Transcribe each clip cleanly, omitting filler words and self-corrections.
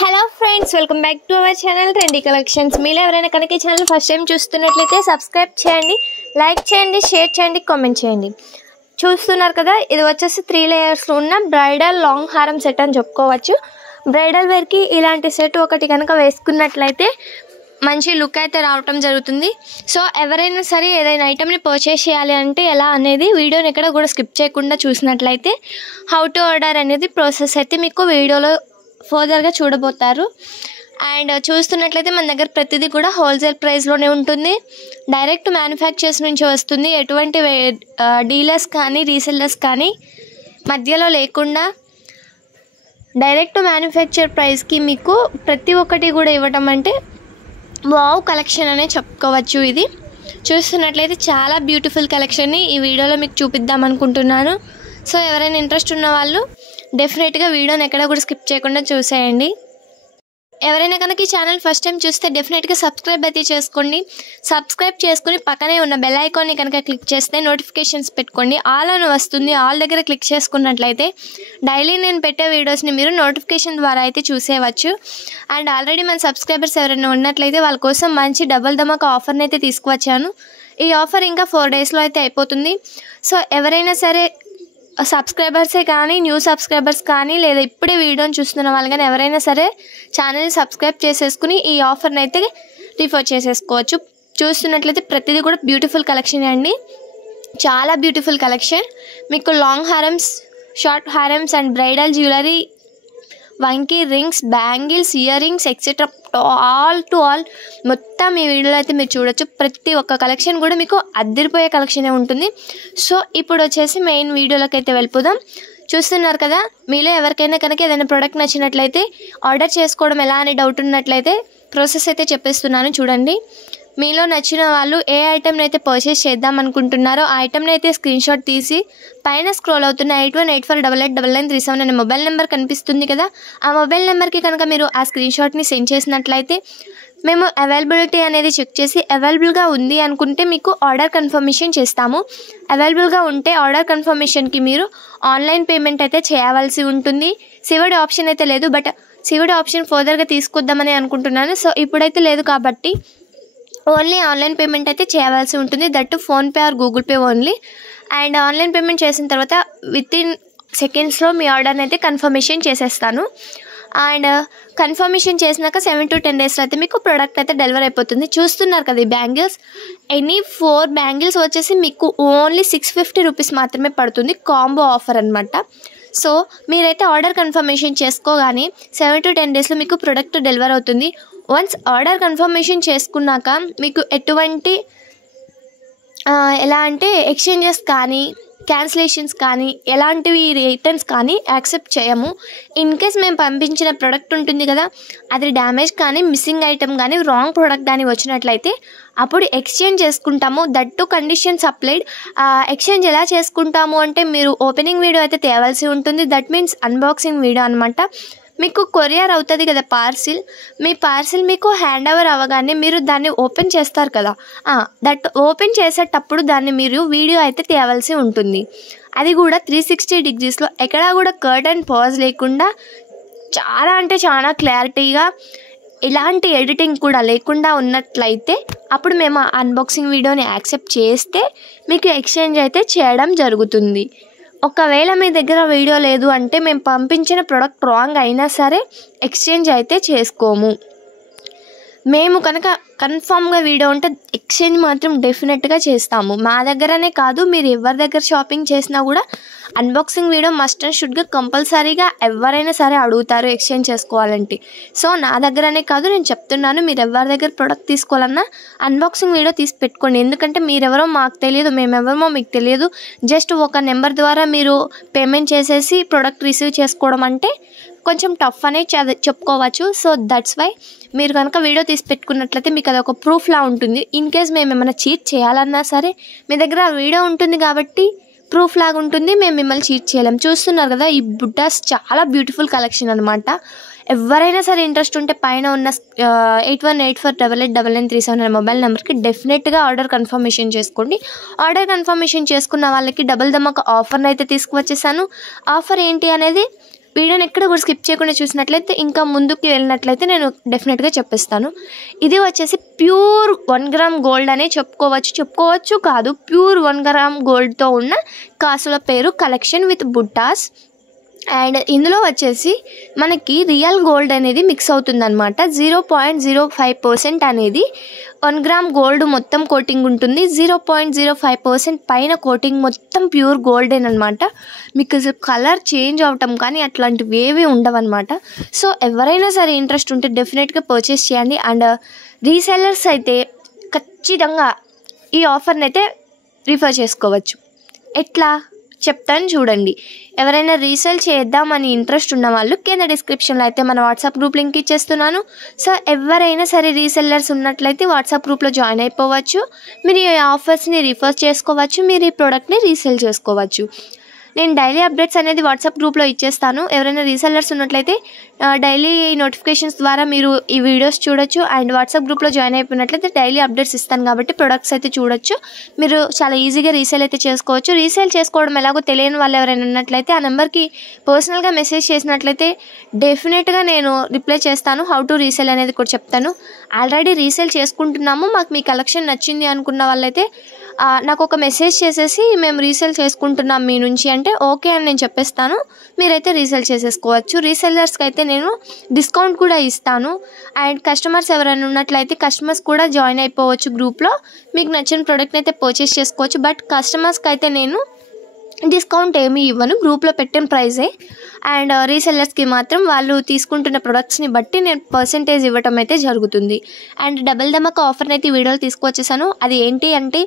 Hello friends, welcome back to our channel trendy collections. మీరు ఎవరైనా కనుక ఈ ఛానల్ ఫస్ట్ టైం చూస్తున్నట్లయితే సబ్స్క్రైబ్ చేయండి, లైక్ చేయండి, షేర్ చేయండి, కామెంట్ చేయండి. చూస్తున్నారు కదా, ఇది వచ్చేసి 3 లేయర్స్లో ఉన్న బ్రైడల్ లాంగ్ హారం సెట్ అని చెప్పుకోవచ్చు. బ్రైడల్ వేర్కి ఇలాంటి సెట్ ఒకటి కనుక వేసుకున్నట్లయితే మంచి లుక్ అయితే రావటం జరుగుతుంది. సో ఎవరైనా సరే ఏదైనా ఐటమ్ని పర్చేస్ చేయాలి అంటే ఎలా అనేది వీడియోని ఎక్కడ కూడా స్కిప్ చేయకుండా చూసినట్లయితే హౌ టు ఆర్డర్ అనేది ప్రాసెస్ అయితే మీకు వీడియోలో ఫర్దర్గా చూడబోతారు. అండ్ చూస్తున్నట్లయితే మన దగ్గర ప్రతిదీ కూడా హోల్సేల్ ప్రైస్లోనే ఉంటుంది. డైరెక్ట్ మ్యానుఫ్యాక్చర్స్ నుంచి వస్తుంది. ఎటువంటి డీలర్స్ కానీ రీసెల్లర్స్ కానీ మధ్యలో లేకుండా డైరెక్ట్ మ్యానుఫ్యాక్చర్ ప్రైస్కి మీకు ప్రతి ఒక్కటి కూడా ఇవ్వటం అంటే వావ్ కలెక్షన్ అనే చెప్పుకోవచ్చు. ఇది చూస్తున్నట్లయితే చాలా బ్యూటిఫుల్ కలెక్షన్ని ఈ వీడియోలో మీకు చూపిద్దాం అనుకుంటున్నాను. సో ఎవరైనా ఇంట్రెస్ట్ ఉన్న వాళ్ళు డెఫినెట్గా వీడియోని ఎక్కడ కూడా స్కిప్ చేయకుండా చూసేయండి. ఎవరైనా కనుక ఈ ఛానల్ ఫస్ట్ టైం చూస్తే డెఫినెట్గా సబ్స్క్రైబ్ అయితే చేసుకోండి. సబ్స్క్రైబ్ చేసుకుని పక్కనే ఉన్న బెల్ ఐకాన్ని కనుక క్లిక్ చేస్తే నోటిఫికేషన్స్ పెట్టుకోండి. ఆల్ అని వస్తుంది. ఆల్ దగ్గర క్లిక్ చేసుకున్నట్లయితే డైలీ నేను పెట్టే వీడియోస్ని మీరు నోటిఫికేషన్ ద్వారా అయితే చూసేయవచ్చు. అండ్ ఆల్రెడీ మన సబ్స్క్రైబర్స్ ఎవరైనా ఉన్నట్లయితే వాళ్ళ కోసం మంచి డబుల్ ధమాకా ఆఫర్ని అయితే తీసుకువచ్చాను. ఈ ఆఫర్ ఇంకా 4 డేస్లో అయితే అయిపోతుంది. సో ఎవరైనా సరే సబ్స్క్రైబర్సే కానీ న్యూ సబ్స్క్రైబర్స్ కానీ లేదా ఇప్పుడే వీడియోని చూస్తున్న వాళ్ళు కానీ ఎవరైనా సరే ఛానల్ని సబ్స్క్రైబ్ చేసేసుకుని ఈ ఆఫర్ని అయితే రిఫర్ చేసేసుకోవచ్చు. చూస్తున్నట్లయితే ప్రతిదీ కూడా బ్యూటిఫుల్ కలెక్షన్ అండి. చాలా బ్యూటిఫుల్ కలెక్షన్. మీకు లాంగ్ హారమ్స్, షార్ట్ హారమ్స్ అండ్ బ్రైడల్ జ్యువెలరీ, వంకీ rings, bangles, earrings etcetera all to all మొత్తం ఈ వీడియోలో అయితే మీరు చూడొచ్చు. ప్రతి ఒక్క కలెక్షన్ కూడా మీకు అద్దరిపోయే కలెక్షనే ఉంటుంది. సో ఇప్పుడు వచ్చేసి మెయిన్ వీడియోలోకి అయితే వెళ్ళిపోదాం. చూస్తున్నారు కదా, మీలో ఎవరికైనా కనుక ఏదైనా ప్రోడక్ట్ నచ్చినట్లయితే ఆర్డర్ చేసుకోవడం ఎలా అని డౌట్ ఉన్నట్లయితే ప్రాసెస్ అయితే చెప్పేస్తున్నాను చూడండి. మీలో నచ్చిన వాళ్ళు ఏ ఐటెంని అయితే పర్చేస్ చేద్దాం అనుకుంటున్నారో ఆ ఐటెంని అయితే స్క్రీన్ షాట్ తీసి పైన స్క్రోల్ అవుతున్న 8184889937 అనే మొబైల్ నెంబర్ కనిపిస్తుంది కదా, ఆ మొబైల్ నెంబర్కి కనుక మీరు ఆ స్క్రీన్ షాట్ని సెండ్ చేసినట్లయితే మేము అవైలబిలిటీ అనేది చెక్ చేసి అవైలబుల్గా ఉంది అనుకుంటే మీకు ఆర్డర్ కన్ఫర్మేషన్ చేస్తాము. అవైలబుల్గా ఉంటే ఆర్డర్ కన్ఫర్మేషన్కి మీరు ఆన్లైన్ పేమెంట్ అయితే చేయవలసి ఉంటుంది. సివిడి ఆప్షన్ అయితే లేదు, బట్ సివిడి ఆప్షన్ ఫర్దర్గా తీసుకొద్దామని అనుకుంటున్నాను. సో ఇప్పుడైతే లేదు కాబట్టి ఓన్లీ ఆన్లైన్ పేమెంట్ అయితే చేయవలసి ఉంటుంది. That PhonePe are Google pay only. And online payment చేసిన తర్వాత వితిన్ సెకండ్స్లో మీ ఆర్డర్ని అయితే కన్ఫర్మేషన్ చేసేస్తాను. అండ్ కన్ఫర్మేషన్ చేసినాక 7 to 10 డేస్లో అయితే మీకు ప్రోడక్ట్ అయితే డెలివరీ అయిపోతుంది. చూస్తున్నారు కదా ఈ బ్యాంగిల్స్, ఎనీ 4 బ్యాంగిల్స్ వచ్చేసి మీకు ఓన్లీ 650 రూపీస్ మాత్రమే పడుతుంది. కాంబో ఆఫర్ అనమాట. సో మీరైతే ఆర్డర్ కన్ఫర్మేషన్ చేసుకోగానే 7 to 10 డేస్లో మీకు ప్రోడక్ట్ డెలివరీ అవుతుంది. వన్స్ ఆర్డర్ కన్ఫర్మేషన్ చేసుకున్నాక మీకు ఎటువంటి ఎలా అంటే ఎక్స్చేంజెస్ కానీ క్యాన్సిలేషన్స్ కానీ ఎలాంటివి రిటర్న్స్ కానీ యాక్సెప్ట్ చేయము. ఇన్ కేస్ మేము పంపించిన ప్రోడక్ట్ ఉంటుంది కదా, అది డ్యామేజ్ కానీ మిస్సింగ్ ఐటమ్ కానీ రాంగ్ ప్రోడక్ట్ కానీ వచ్చినట్లయితే అప్పుడు ఎక్స్చేంజ్ చేసుకుంటాము. That to conditions applied. Exchange ఎలా చేసుకుంటాము అంటే మీరు ఓపెనింగ్ వీడియో అయితే తేవాల్సి ఉంటుంది. దట్ మీన్స్ అన్బాక్సింగ్ వీడియో అనమాట. మీకు కొరియర్ అవుతుంది కదా పార్సిల్, మీ పార్సిల్ మీకు హ్యాండ్ ఓవర్ అవ్వగానే మీరు దాన్ని ఓపెన్ చేస్తారు కదా, దట్ ఓపెన్ చేసేటప్పుడు దాన్ని మీరు వీడియో అయితే తేవాల్సి ఉంటుంది. అది కూడా 360 degreesలో ఎక్కడా కూడా కట్ అండ్ పాజ్ లేకుండా చాలా అంటే చాలా క్లారిటీగా ఎలాంటి ఎడిటింగ్ కూడా లేకుండా ఉన్నట్లయితే అప్పుడు మేము అన్బాక్సింగ్ వీడియోని యాక్సెప్ట్ చేస్తే మీకు ఎక్స్చేంజ్ అయితే చేయడం జరుగుతుంది. ఒకవేళ మీ దగ్గర వీడియో లేదు అంటే మేము పంపించిన ప్రోడక్ట్ రాంగ్ అయినా సరే ఎక్స్చేంజ్ అయితే చేసుకోము. మేము కనుక కన్ఫామ్గా వీడియో ఉంటే ఎక్స్చేంజ్ మాత్రం డెఫినెట్గా చేస్తాము. మా దగ్గరనే కాదు, మీరు ఎవరి దగ్గర షాపింగ్ చేసినా కూడా అన్బాక్సింగ్ వీడియో మస్ట్ అండ్ షుడ్గా కంపల్సరీగా ఎవరైనా సరే అడుగుతారు ఎక్స్చేంజ్ చేసుకోవాలంటే. సో నా దగ్గరనే కాదు, నేను చెప్తున్నాను, మీరు ఎవరి దగ్గర ప్రోడక్ట్ తీసుకోవాలన్నా అన్బాక్సింగ్ వీడియో తీసి పెట్టుకోండి. ఎందుకంటే మీరెవరో మాకు తెలియదు, మేమెవరమో మీకు తెలియదు. జస్ట్ ఒక నెంబర్ ద్వారా మీరు పేమెంట్ చేసేసి ప్రోడక్ట్ రిసీవ్ చేసుకోవడం అంటే కొంచెం టఫ్ అనే చెప్పుకోవచ్చు. సో దట్స్ వై మీరు కనుక వీడియో తీసి పెట్టుకున్నట్లయితే మీకు అది ఒక ప్రూఫ్లా ఉంటుంది. ఇన్ కేస్ మేము ఏమైనా చీట్ చేయాలన్నా సరే మీ దగ్గర వీడియో ఉంటుంది కాబట్టి ప్రూఫ్ లాగా ఉంటుంది, మేము మిమ్మల్ని చీట్ చేయలేం. చూస్తున్నారు కదా, ఈ బుట్టాస్ చాలా బ్యూటిఫుల్ కలెక్షన్ అనమాట. ఎవరైనా సరే ఇంట్రెస్ట్ ఉంటే పైన ఉన్న 8184889937 అనే మొబైల్ నెంబర్కి డెఫినెట్గా ఆర్డర్ కన్ఫర్మేషన్ చేసుకోండి. ఆర్డర్ కన్ఫర్మేషన్ చేసుకున్న వాళ్ళకి డబుల్ ధమాకా ఆఫర్ని అయితే తీసుకువచ్చేసాను. ఆఫర్ ఏంటి అనేది వీడియోని ఎక్కడ కూడా స్కిప్ చేయకుండా చూసినట్లయితే ఇంకా ముందుకు వెళ్ళినట్లయితే నేను డెఫినెట్గా చెప్పిస్తాను. ఇది వచ్చేసి ప్యూర్ 1 గ్రామ్ గోల్డ్ అనే చెప్పుకోవచ్చు కాదు, ప్యూర్ 1 గ్రామ్ గోల్డ్తో ఉన్న కాసుల పేరు కలెక్షన్ విత్ బుట్టాస్. అండ్ ఇందులో వచ్చేసి మనకి రియల్ గోల్డ్ అనేది మిక్స్ అవుతుందన్నమాట. 0.05% అనేది 1 గ్రామ్ గోల్డ్ మొత్తం కోటింగ్ ఉంటుంది. 0.05% పైన కోటింగ్ మొత్తం ప్యూర్ గోల్డేనమాట. మీకు అసలు కలర్ చేంజ్ అవటం కానీ అట్లాంటివి ఏవి ఉండవన్నమాట. సో ఎవరైనా సరే ఇంట్రెస్ట్ ఉంటే డెఫినెట్గా పర్చేస్ చేయండి. అండ్ రీసెల్లర్స్ అయితే ఖచ్చితంగా ఈ ఆఫర్ని అయితే రిఫర్ చేసుకోవచ్చు. ఎట్లా చెప్తాను చూడండి. ఎవరైనా రీసేల్ చేద్దామని ఇంట్రెస్ట్ ఉన్న వాళ్ళు కింద డిస్క్రిప్షన్లో అయితే మన వాట్సాప్ గ్రూప్ లింక్ ఇచ్చేస్తున్నాను. సో ఎవరైనా సరే రీసెల్లర్స్ ఉన్నట్లయితే వాట్సాప్ గ్రూప్లో జాయిన్ అయిపోవచ్చు. మీరు ఈ ఆఫర్స్ని రిఫర్ చేసుకోవచ్చు, మీరు ఈ ప్రోడక్ట్ని రీసేల్ చేసుకోవచ్చు. నేను డైలీ అప్డేట్స్ అనేది వాట్సాప్ గ్రూప్లో ఇచ్చేస్తాను. ఎవరైనా రీసెల్లర్స్ ఉన్నట్లయితే డైలీ నోటిఫికేషన్స్ ద్వారా మీరు ఈ వీడియోస్ చూడొచ్చు. అండ్ వాట్సాప్ గ్రూప్లో జాయిన్ అయిపోయినట్లయితే డైలీ అప్డేట్స్ ఇస్తాను కాబట్టి ప్రొడక్ట్స్ అయితే చూడొచ్చు. మీరు చాలా ఈజీగా రీసేల్ అయితే చేసుకోవచ్చు. రీసేల్ చేసుకోవడం ఎలాగో తెలియని వాళ్ళు ఎవరైనా ఉన్నట్లయితే ఆ నెంబర్కి పర్సనల్గా మెసేజ్ చేసినట్లయితే డెఫినెట్గా నేను రిప్లై చేస్తాను. హౌ టు రీసేల్ అనేది కూడా చెప్తాను. ఆల్రెడీ రీసేల్ చేసుకుంటున్నాము, మాకు మీ కలెక్షన్ నచ్చింది అనుకున్న వాళ్ళైతే నాకు ఒక మెసేజ్ చేసేసి మేము రీసేల్ చేసుకుంటున్నాం మీ నుంచి అంటే ఓకే అని నేను చెప్పేస్తాను. మీరైతే రీసేల్ చేసేసుకోవచ్చు. రీసెల్లర్స్కి అయితే నేను డిస్కౌంట్ కూడా ఇస్తాను. అండ్ కస్టమర్స్ ఎవరైనా ఉన్నట్లయితే కస్టమర్స్ కూడా జాయిన్ అయిపోవచ్చు గ్రూప్లో. మీకు నచ్చిన ప్రోడక్ట్ని అయితే పర్చేస్ చేసుకోవచ్చు. బట్ కస్టమర్స్కి అయితే నేను డిస్కౌంట్ ఏమీ ఇవ్వను, గ్రూప్లో పెట్టిన ప్రైజే. అండ్ రీసెల్లర్స్కి మాత్రం వాళ్ళు తీసుకుంటున్న ప్రొడక్ట్స్ని బట్టి నేను పర్సెంటేజ్ ఇవ్వటం అయితే జరుగుతుంది. అండ్ డబల్ ధమాకా ఆఫర్ని అయితే వీడియోలో తీసుకొచ్చేసాను. అది ఏంటి అంటే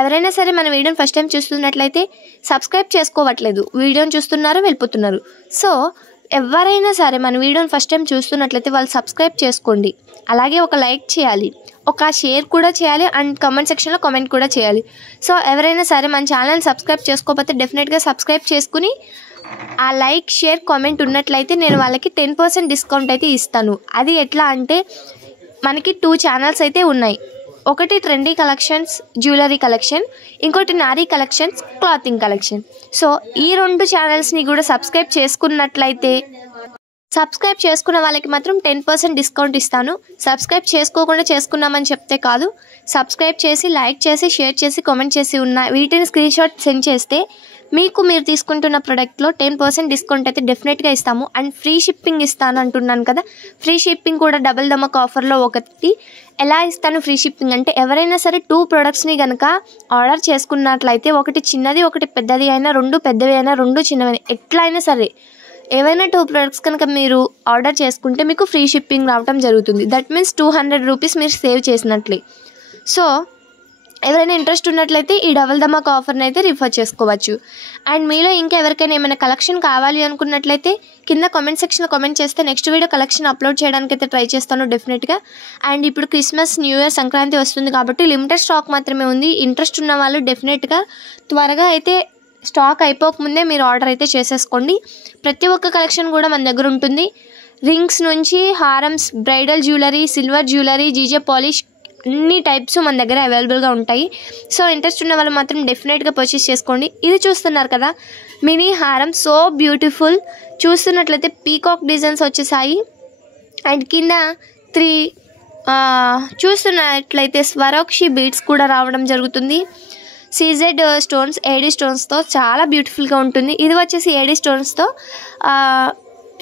ఎవరైనా సరే మన వీడియోని ఫస్ట్ టైం చూస్తున్నట్లయితే సబ్స్క్రైబ్ చేసుకోవట్లేదు, వీడియోని చూస్తున్నారు వెళ్ళిపోతున్నారు. సో ఎవరైనా సరే మన వీడియోని ఫస్ట్ టైం చూస్తున్నట్లయితే వాళ్ళు సబ్స్క్రైబ్ చేసుకోండి. అలాగే ఒక లైక్ చేయాలి, ఒక షేర్ కూడా చేయాలి అండ్ కామెంట్ సెక్షన్లో కామెంట్ కూడా చేయాలి. సో ఎవరైనా సరే మన ఛానల్ని సబ్స్క్రైబ్ చేసుకోకపోతే డెఫినెట్గా సబ్స్క్రైబ్ చేసుకుని ఆ లైక్ షేర్ కామెంట్ ఉన్నట్లయితే నేను వాళ్ళకి 10% డిస్కౌంట్ అయితే ఇస్తాను. అది ఎట్లా అంటే మనకి 2 ఛానల్స్ అయితే ఉన్నాయి. ఒకటి ట్రెండీ కలెక్షన్స్ జ్యువెలరీ కలెక్షన్, ఇంకోటి నారీ కలెక్షన్స్ క్లాతింగ్ కలెక్షన్. సో ఈ 2 ఛానల్స్ని కూడా సబ్స్క్రైబ్ చేసుకున్నట్లయితే సబ్స్క్రైబ్ చేసుకున్న వాళ్ళకి మాత్రం 10% డిస్కౌంట్ ఇస్తాను. సబ్స్క్రైబ్ చేసుకోకుండా చేసుకున్నామని చెప్తే కాదు, సబ్స్క్రైబ్ చేసి లైక్ చేసి షేర్ చేసి కామెంట్ చేసి ఉన్న వీటిని స్క్రీన్ షాట్ సెండ్ చేస్తే మీకు మీరు తీసుకుంటున్న ప్రోడక్ట్లో 10% డిస్కౌంట్ అయితే డెఫినెట్గా ఇస్తాము. అండ్ ఫ్రీ షిప్పింగ్ ఇస్తాను అంటున్నాను కదా, ఫ్రీ షిప్పింగ్ కూడా డబల్ ధమాకా ఆఫర్లో ఒకటి. ఎలా ఇస్తాను ఫ్రీ షిప్పింగ్ అంటే ఎవరైనా సరే 2 ప్రోడక్ట్స్ని కనుక ఆర్డర్ చేసుకున్నట్లయితే ఒకటి చిన్నది ఒకటి పెద్దది అయినా, 2 పెద్దవి అయినా 2 చిన్నవి ఎట్లా అయినా సరే ఏవైనా 2 ప్రోడక్ట్స్ కనుక మీరు ఆర్డర్ చేసుకుంటే మీకు ఫ్రీ షిప్పింగ్ రావడం జరుగుతుంది. దట్ మీన్స్ 200 రూపీస్ మీరు సేవ్ చేసినట్లే. సో ఎవరైనా ఇంట్రెస్ట్ ఉన్నట్లయితే ఈ డబల్ ధమాకా ఆఫర్ని అయితే రిఫర్ చేసుకోవచ్చు. అండ్ మీలో ఇంకా ఎవరికైనా ఏమైనా కలెక్షన్ కావాలి అనుకున్నట్లయితే కింద కామెంట్ సెక్షన్లో కామెంట్ చేస్తే నెక్స్ట్ వీడియో కలెక్షన్ అప్లోడ్ చేయడానికి అయితే ట్రై చేస్తాను డెఫినెట్గా. అండ్ ఇప్పుడు క్రిస్మస్ న్యూ ఇయర్ సంక్రాంతి వస్తుంది కాబట్టి లిమిటెడ్ స్టాక్ మాత్రమే ఉంది. ఇంట్రెస్ట్ ఉన్న వాళ్ళు డెఫినెట్గా త్వరగా అయితే స్టాక్ అయిపోకముందే మీరు ఆర్డర్ అయితే చేసేసుకోండి. ప్రతి ఒక్క కలెక్షన్ కూడా మన దగ్గర ఉంటుంది. రింగ్స్ నుంచి హారమ్స్, bridal jewellery, silver jewellery, GJ polish అన్ని టైప్స్ మన దగ్గర అవైలబుల్గా ఉంటాయి. సో ఇంట్రెస్ట్ ఉన్న వాళ్ళు మాత్రం డెఫినెట్గా పర్చేస్ చేసుకోండి. ఇది చూస్తున్నారు కదా మినీ హారం, సో బ్యూటిఫుల్. చూస్తున్నట్లయితే పీకాక్ డిజైన్స్ వచ్చేసాయి. అండ్ కింద 3 చూస్తున్నట్లయితే స్వరోక్షి బీడ్స్ కూడా రావడం జరుగుతుంది. సీజెడ్ స్టోన్స్, ఏడీ స్టోన్స్తో చాలా బ్యూటిఫుల్గా ఉంటుంది. ఇది వచ్చేసి ఏడీ స్టోన్స్తో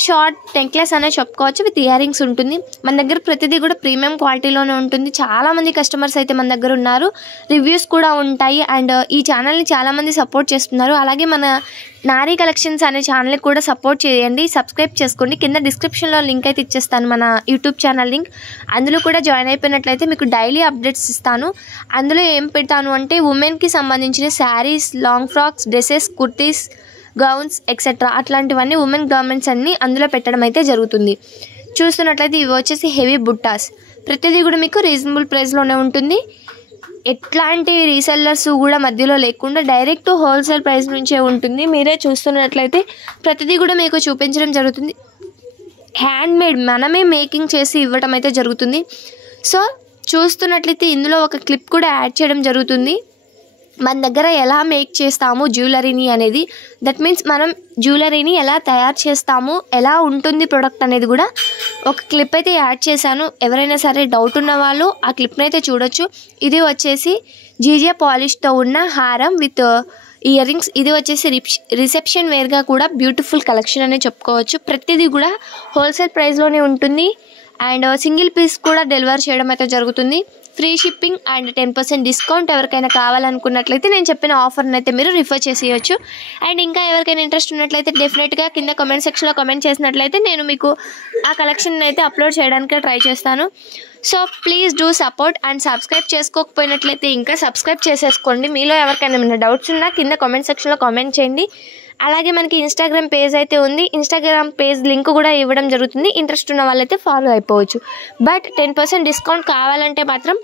షార్ట్ నెక్లెస్ అనే చెప్పుకోవచ్చు, విత్ ఇయర్ రింగ్స్ ఉంటుంది. మన దగ్గర ప్రతిదీ కూడా ప్రీమియం క్వాలిటీలోనే ఉంటుంది. చాలామంది కస్టమర్స్ అయితే మన దగ్గర ఉన్నారు, రివ్యూస్ కూడా ఉంటాయి. అండ్ ఈ ఛానల్ని చాలామంది సపోర్ట్ చేస్తున్నారు. అలాగే మన నారీ కలెక్షన్స్ అనే ఛానల్కి కూడా సపోర్ట్ చేయండి, సబ్స్క్రైబ్ చేసుకోండి. కింద డిస్క్రిప్షన్లో లింక్ అయితే ఇచ్చేస్తాను, మన యూట్యూబ్ ఛానల్ లింక్. అందులో కూడా జాయిన్ అయిపోయినట్లయితే మీకు డైలీ అప్డేట్స్ ఇస్తాను. అందులో ఏం పెడతాను అంటే ఉమెన్కి సంబంధించిన saris, long frocks, dresses, kurtis, gowns etcetera అట్లాంటివన్నీ ఉమెన్ గార్మెంట్స్ అన్నీ అందులో పెట్టడం అయితే జరుగుతుంది. చూస్తున్నట్లయితే ఇవి వచ్చేసి హెవీ బుట్టాస్. ప్రతిదీ కూడా మీకు రీజనబుల్ ప్రైస్లోనే ఉంటుంది. ఎట్లాంటి రీసెల్లర్స్ కూడా మధ్యలో లేకుండా డైరెక్ట్ హోల్సేల్ ప్రైస్ నుంచే ఉంటుంది. మీరే చూస్తున్నట్లయితే ప్రతిదీ కూడా మీకు చూపించడం జరుగుతుంది. హ్యాండ్మేడ్, మనమే మేకింగ్ చేసి ఇవ్వడం అయితే జరుగుతుంది. సో చూస్తున్నట్లయితే ఇందులో ఒక క్లిప్ కూడా యాడ్ చేయడం జరుగుతుంది. మన దగ్గర ఎలా మేక్ చేస్తాము జ్యువెలరీని అనేది, దట్ మీన్స్ మనం జ్యువెలరీని ఎలా తయారు చేస్తాము, ఎలా ఉంటుంది ప్రొడక్ట్ అనేది కూడా ఒక క్లిప్ అయితే యాడ్ చేశాను. ఎవరైనా సరే డౌట్ ఉన్న వాళ్ళు ఆ క్లిప్ని అయితే చూడొచ్చు. ఇది వచ్చేసి జీజే పాలిష్తో ఉన్న హారం విత్ ఇయర్ రింగ్స్. ఇది వచ్చేసి రిసెప్షన్ వేర్గా కూడా బ్యూటిఫుల్ కలెక్షన్ అనే చెప్పుకోవచ్చు. ప్రతిదీ కూడా హోల్సేల్ ప్రైస్లోనే ఉంటుంది అండ్ సింగిల్ పీస్ కూడా డెలివర్ చేయడం అయితే జరుగుతుంది. Free shipping and 10% discount. ఎవరికైనా కావాలనుకున్నట్లయితే నేను చెప్పిన ఆఫర్ని అయితే మీరు రిఫర్ చేసేయచ్చు. అండ్ ఇంకా ఎవరికైనా ఇంట్రెస్ట్ ఉన్నట్లయితే డెఫినెట్గా కింద కామెంట్ సెక్షన్లో కామెంట్ చేసినట్లయితే నేను మీకు ఆ కలెక్షన్ అయితే అప్లోడ్ చేయడానికి ట్రై చేస్తాను. So please do support and subscribe చేసుకోకపోయినట్లయితే ఇంకా సబ్స్క్రైబ్ చేసేసుకోండి. మీలో ఎవరికైనా ఏమైనా డౌట్స్ ఉన్నా కింద కామెంట్ సెక్షన్లో కామెంట్ చేయండి. అలాగే మనకి ఇన్స్టాగ్రామ్ పేజ్ అయితే ఉంది. ఇన్స్టాగ్రామ్ పేజ్ లింక్ కూడా ఇవ్వడం జరుగుతుంది. ఇంట్రెస్ట్ ఉన్న వాళ్ళైతే ఫాలో అయిపోవచ్చు. బట్ 10% డిస్కౌంట్ కావాలంటే మాత్రం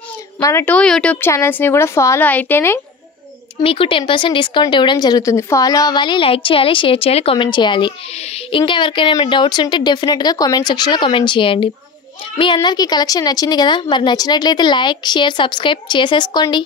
మన 2 యూట్యూబ్ ఛానల్స్ని కూడా ఫాలో అయితేనే మీకు 10% డిస్కౌంట్ ఇవ్వడం జరుగుతుంది. ఫాలో అవ్వాలి, లైక్ చేయాలి, షేర్ చేయాలి, కామెంట్ చేయాలి. ఇంకా ఎవరికైనా ఏమైనా డౌట్స్ ఉంటే డెఫినెట్గా కామెంట్ సెక్షన్లో కామెంట్ చేయండి. మీ అందరికీ కలెక్షన్ నచ్చింది కదా, మరి నచ్చినట్లయితే లైక్, షేర్, సబ్స్క్రైబ్ చేసేసుకోండి.